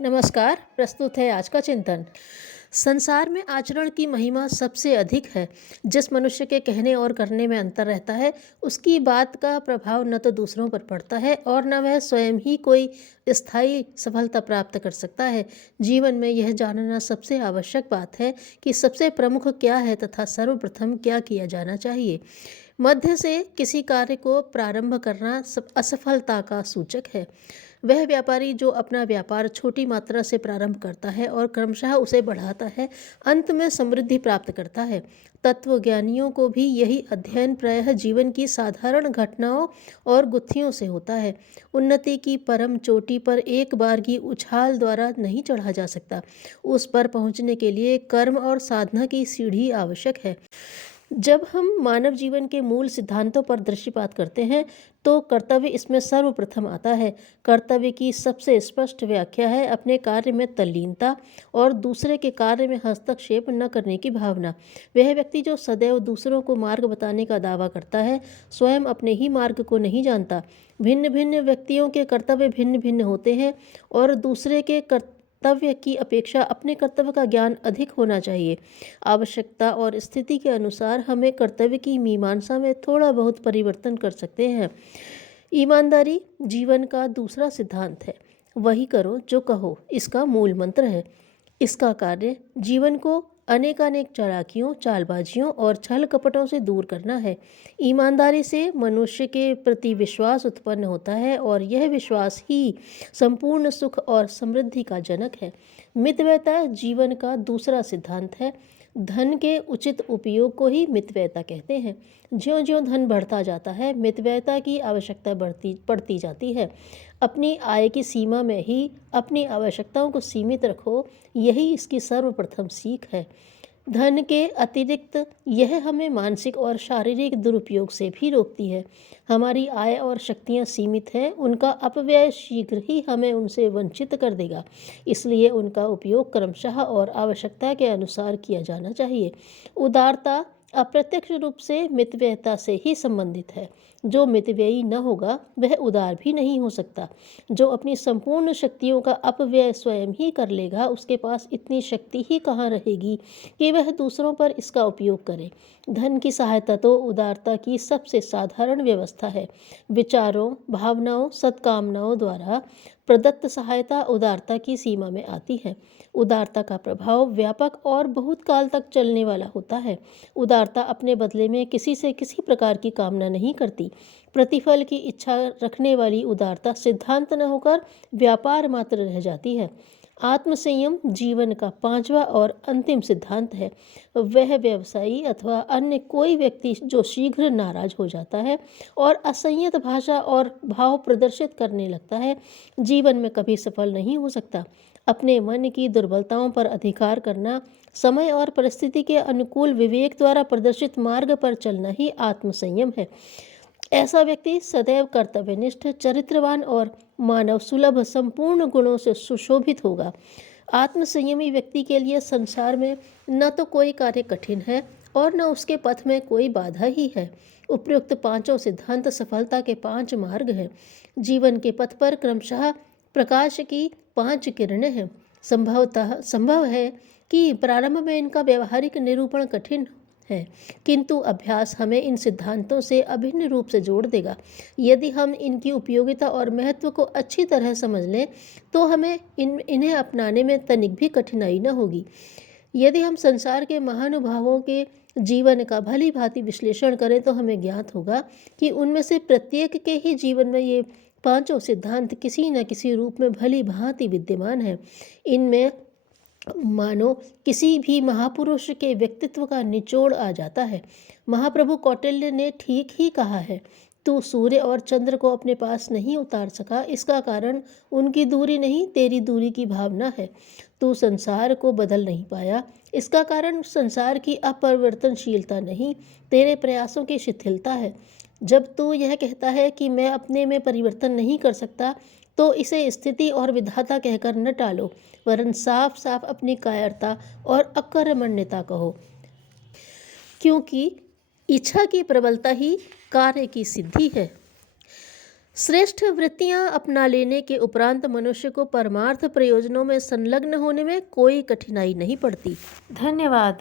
नमस्कार। प्रस्तुत है आज का चिंतन। संसार में आचरण की महिमा सबसे अधिक है। जिस मनुष्य के कहने और करने में अंतर रहता है, उसकी बात का प्रभाव न तो दूसरों पर पड़ता है और न वह स्वयं ही कोई स्थायी सफलता प्राप्त कर सकता है। जीवन में यह जानना सबसे आवश्यक बात है कि सबसे प्रमुख क्या है तथा सर्वप्रथम क्या किया जाना चाहिए। मध्य से किसी कार्य को प्रारंभ करना असफलता का सूचक है। वह व्यापारी जो अपना व्यापार छोटी मात्रा से प्रारंभ करता है और क्रमशः उसे बढ़ाता है, अंत में समृद्धि प्राप्त करता है। तत्वज्ञानियों को भी यही अध्ययन प्रायः जीवन की साधारण घटनाओं और गुत्थियों से होता है। उन्नति की परम चोटी पर एक बार की उछाल द्वारा नहीं चढ़ा जा सकता। उस पर पहुंचने के लिए कर्म और साधना की सीढ़ी आवश्यक है। जब हम मानव जीवन के मूल सिद्धांतों पर दृष्टिपात करते हैं तो कर्तव्य इसमें सर्वप्रथम आता है। कर्तव्य की सबसे स्पष्ट व्याख्या है अपने कार्य में तल्लीनता और दूसरे के कार्य में हस्तक्षेप न करने की भावना। वह व्यक्ति जो सदैव दूसरों को मार्ग बताने का दावा करता है, स्वयं अपने ही मार्ग को नहीं जानता। भिन्न भिन्न व्यक्तियों के कर्तव्य भिन्न भिन्न होते हैं और दूसरे के कर्तव्य की अपेक्षा अपने कर्तव्य का ज्ञान अधिक होना चाहिए। आवश्यकता और स्थिति के अनुसार हमें कर्तव्य की मीमांसा में थोड़ा बहुत परिवर्तन कर सकते हैं। ईमानदारी जीवन का दूसरा सिद्धांत है। वही करो जो कहो, इसका मूल मंत्र है। इसका कार्य जीवन को अनेकानेक चालाकियों, चालबाजियों और छल कपटों से दूर करना है। ईमानदारी से मनुष्य के प्रति विश्वास उत्पन्न होता है और यह विश्वास ही संपूर्ण सुख और समृद्धि का जनक है। मितव्ययता जीवन का दूसरा सिद्धांत है। धन के उचित उपयोग को ही मितव्ययता कहते हैं। ज्यों ज्यों धन बढ़ता जाता है, मितव्ययता की आवश्यकता पड़ती जाती है। अपनी आय की सीमा में ही अपनी आवश्यकताओं को सीमित रखो, यही इसकी सर्वप्रथम सीख है। धन के अतिरिक्त यह हमें मानसिक और शारीरिक दुरुपयोग से भी रोकती है। हमारी आय और शक्तियाँ सीमित हैं, उनका अपव्यय शीघ्र ही हमें उनसे वंचित कर देगा। इसलिए उनका उपयोग क्रमशः और आवश्यकता के अनुसार किया जाना चाहिए। उदारता अप्रत्यक्ष रूप से मितव्ययता से ही संबंधित है। जो मितव्ययी न होगा वह उदार भी नहीं हो सकता। जो अपनी संपूर्ण शक्तियों का अपव्यय स्वयं ही कर लेगा, उसके पास इतनी शक्ति ही कहाँ रहेगी कि वह दूसरों पर इसका उपयोग करे। धन की सहायता तो उदारता की सबसे साधारण व्यवस्था है। विचारों, भावनाओं, सद्कामनाओं द्वारा प्रदत्त सहायता उदारता की सीमा में आती है। उदारता का प्रभाव व्यापक और बहुत काल तक चलने वाला होता है। उदारता अपने बदले में किसी से किसी प्रकार की कामना नहीं करती। प्रतिफल की इच्छा रखने वाली उदारता सिद्धांत न होकर व्यापार मात्र रह जाती है। आत्मसंयम जीवन का पांचवा और अंतिम सिद्धांत है। वह व्यवसायी अथवा अन्य कोई व्यक्ति जो शीघ्र नाराज हो जाता है और असंयत भाषा और भाव प्रदर्शित करने लगता है, जीवन में कभी सफल नहीं हो सकता। अपने मन की दुर्बलताओं पर अधिकार करना, समय और परिस्थिति के अनुकूल विवेक द्वारा प्रदर्शित मार्ग पर चलना ही आत्मसंयम है। ऐसा व्यक्ति सदैव कर्तव्यनिष्ठ, चरित्रवान और मानव सुलभ संपूर्ण गुणों से सुशोभित होगा। आत्मसंयमी व्यक्ति के लिए संसार में न तो कोई कार्य कठिन है और न उसके पथ में कोई बाधा ही है। उपयुक्त पांचों सिद्धांत सफलता के 5 मार्ग हैं। जीवन के पथ पर क्रमशः प्रकाश की 5 किरणें हैं। संभव है कि प्रारंभ में इनका व्यवहारिक निरूपण कठिन है, किंतु अभ्यास हमें इन सिद्धांतों से अभिन्न रूप से जोड़ देगा। यदि हम इनकी उपयोगिता और महत्व को अच्छी तरह समझ लें तो हमें इन्हें अपनाने में तनिक भी कठिनाई न होगी। यदि हम संसार के महानुभावों के जीवन का भली भांति विश्लेषण करें तो हमें ज्ञात होगा कि उनमें से प्रत्येक के ही जीवन में ये पांचों सिद्धांत किसी न किसी रूप में भली भांति विद्यमान है। इनमें मानो किसी भी महापुरुष के व्यक्तित्व का निचोड़ आ जाता है। महाप्रभु कौटिल्य ने ठीक ही कहा है, तू सूर्य और चंद्र को अपने पास नहीं उतार सका, इसका कारण उनकी दूरी नहीं, तेरी दूरी की भावना है। तू संसार को बदल नहीं पाया, इसका कारण संसार की अपरिवर्तनशीलता नहीं, तेरे प्रयासों की शिथिलता है। जब तू यह कहता है कि मैं अपने में परिवर्तन नहीं कर सकता, तो इसे स्थिति और विधाता कहकर न टालो, वरन साफ साफ अपनी कायरता और अकर्मण्यता कहो, क्योंकि इच्छा की प्रबलता ही कार्य की सिद्धि है। श्रेष्ठ वृत्तियां अपना लेने के उपरांत मनुष्य को परमार्थ प्रयोजनों में संलग्न होने में कोई कठिनाई नहीं पड़ती। धन्यवाद।